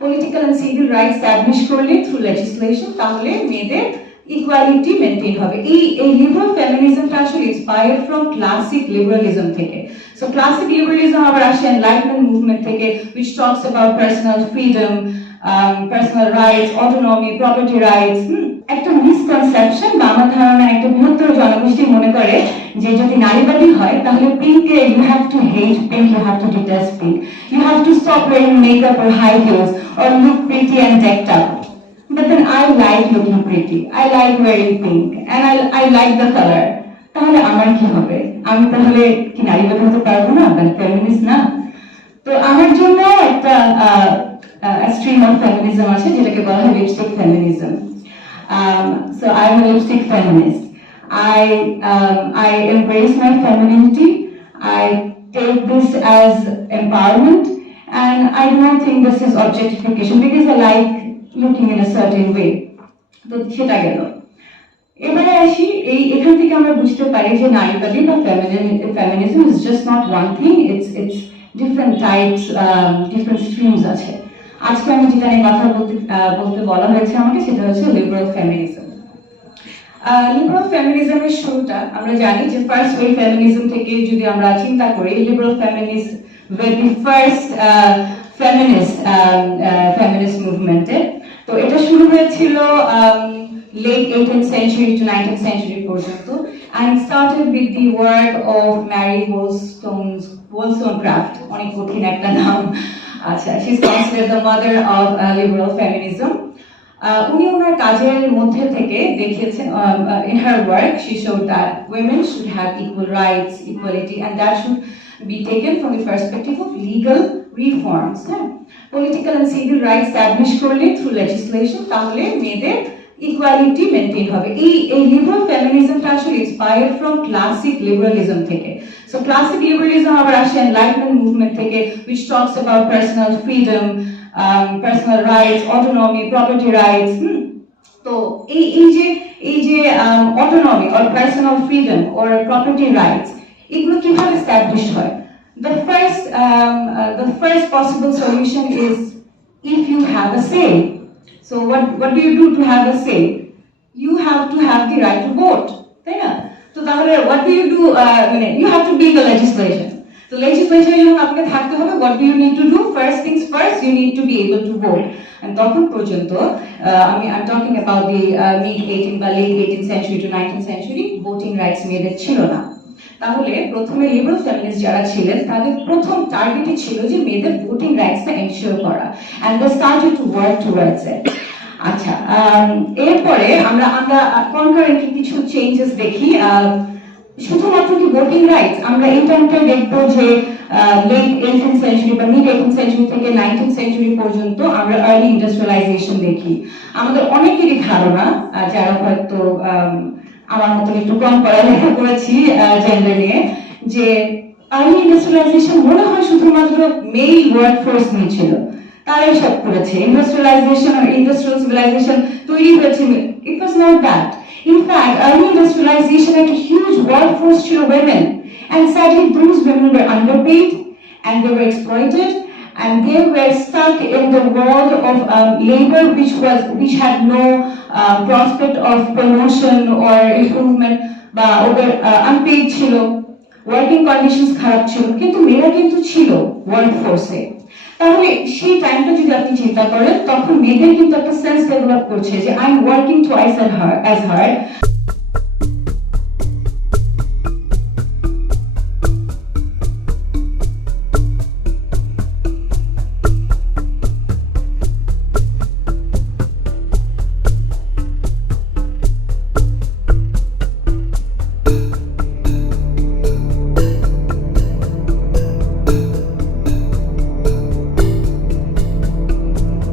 Political and civil rights establish করলে through legislation তাহলে মেয়েদের ইকুয়ালিটি মেনটেন হবে। এই এই লিবারাল ফেমিনিজমটা আসলে ইন্সপায়ার্ড ফ্রম ক্লাসিক লিবারালিজম থেকে। সো ক্লাসিক লিবারালিজম আবার আসে এনলাইটমেন্ট মুভমেন্ট থেকে which talks about personal freedom personal rights autonomy property rights একটা মিসকনসেপশন বা আমার ধারণা একটা বৃহত্তর জনগোষ্ঠী মনে করে যে যদি নারীবাদী হয়, তাহলে পিঙ্কে you have to hate pink you have to detest pink You have to stop wearing makeup or high heels or look pretty and decked up But then I like looking pretty. I like wearing pink. And I, I like the color. তাহলে আমার কি হবে আমি তাহলে কি নারীবাদী হতে পারবো না মানে ফেমিনিস্ট না তো আমার জন্য একটা স্ট্রিম অফ ফেমিনিজম আছে যেটাকে বলা হয় lipstick feminism so I am lipstick feminist I um, I embrace my femininity. I take this as empowerment, and I do think this is objectification because I like looking in a certain way. তো সেটা গেল। এবারে আসি, এই এখান থেকে আমরা বুঝতে পারি যে নারীবাদী বা feminism is just not one thing it's it's different types different streams আছে। আজকে আমি যেটা নিয়ে কথা বলতে বলতে বলা হয়েছে আমাকে, সেটা হচ্ছে লিবারাল ফেমিনিজম লিবারাল ফেমিনিজমের শুরুটা আমরা জানি যে ফার্স্ট ওয়ে ফেমিনিজম থেকে যদি আমরা চিন্তা করি liberal feminist the first feminist feminist মুভমেন্টে তো এটা শুরু হয়েছিল late eighteen century to nineteen century পর্যন্ত and started with the work of Mary Wollstones Wollstonecraft অনেক কঠিন একটা নাম আচ্ছা she is considered the mother of uh, liberal feminism. আহ, উনি ওনার কাজের মধ্যে থেকে দেখিয়েছেন in her work she showed that women should have equal rights equality and that should be taken from the perspective of legal reforms হ্যাঁ political and civil rights establish করলে through legislation তাহলে মেয়েদের equality maintain হবে। এই এই liberal ফেমিনিজমটা আসলে inspired from classic liberalism থেকে। সো ক্লাসিক লিবারালিজম আবার আসে এনলাইটমেন্ট মুভমেন্ট থেকে which talks about personal freedom personal rights autonomy property rights তো এই এই যে এই যে autonomy or personal freedom or property rights এগুলো কীভাবে স্ট্যাবলিশ হয় the first um, uh, the first possible solution is if you have a say so what what do you do to have a say you have to have the right to vote তাই না তো তাহলে what do you do uh, মানে you have to be the legislation তো legislation যখন আপনাকে থাকতে হবে what do you need to do first things first you need to be able to vote and তখন পর্যন্ত uh, আমি I'm talking about the uh, mid 18 বা late 18th century to 19th century voting rights মেয়েদের ছিল না তাহলে প্রথমে liberal feminist যারা ছিলেন, তাদের প্রথম টার্গেটই ছিল যে মেয়েদের ভোটিং রাইটসটা এনশিওর করা and they started to work towards it আচ্ছা এরপরে আমরা আমরা কনকারেন্টলি কিছু চেঞ্জেস দেখি শুধুমাত্র কি ভোটিং রাইটস আমরা এই টাইমটা দেখব যে লেট এইটিন সেঞ্চুরি বা মিড এইটিন সেঞ্চুরি থেকে নাইনটিন সেঞ্চুরি পর্যন্ত আমরা আর্লি ইন্ডাস্ট্রিয়ালাইজেশন দেখি। আমাদের অনেকেরই ধারণা যারা হয়তো আমার মতন একটু কম পড়ালেখা করেছি জেন্ডার নিয়ে যে আর্লি ইন্ডাস্ট্রিয়ালাইজেশন মনে হয় শুধুমাত্র মেল ওয়ার্ক ফোর্স নিয়ে ছিল। তারাই সব করেছে। ইন্ডাস্ট্রিয়ালাইজেশন আর ইন্ডাস্ট্রিয়াল সিভিলাইজেশন তৈরি হয়েছে। It was not that in fact early industrialization একটা হিউজ ওয়ার্ক ফোর্স ছিল women and sadly those women were underpaid and they were exploited and they were stuck in the world of um, labor which was which had no uh, of promotion or improvement বা ওদের unpaid ছিল working conditions খারাপ ছিল কিন্তু মেয়েরা কিন্তু ছিল work ফোর্সে তাহলে সেই টাইমটা যদি আপনি চিন্তা করেন তখন মেয়েদের কিন্তু একটা সেন্স ডেভেলপ করছে যে I am working to eyes as her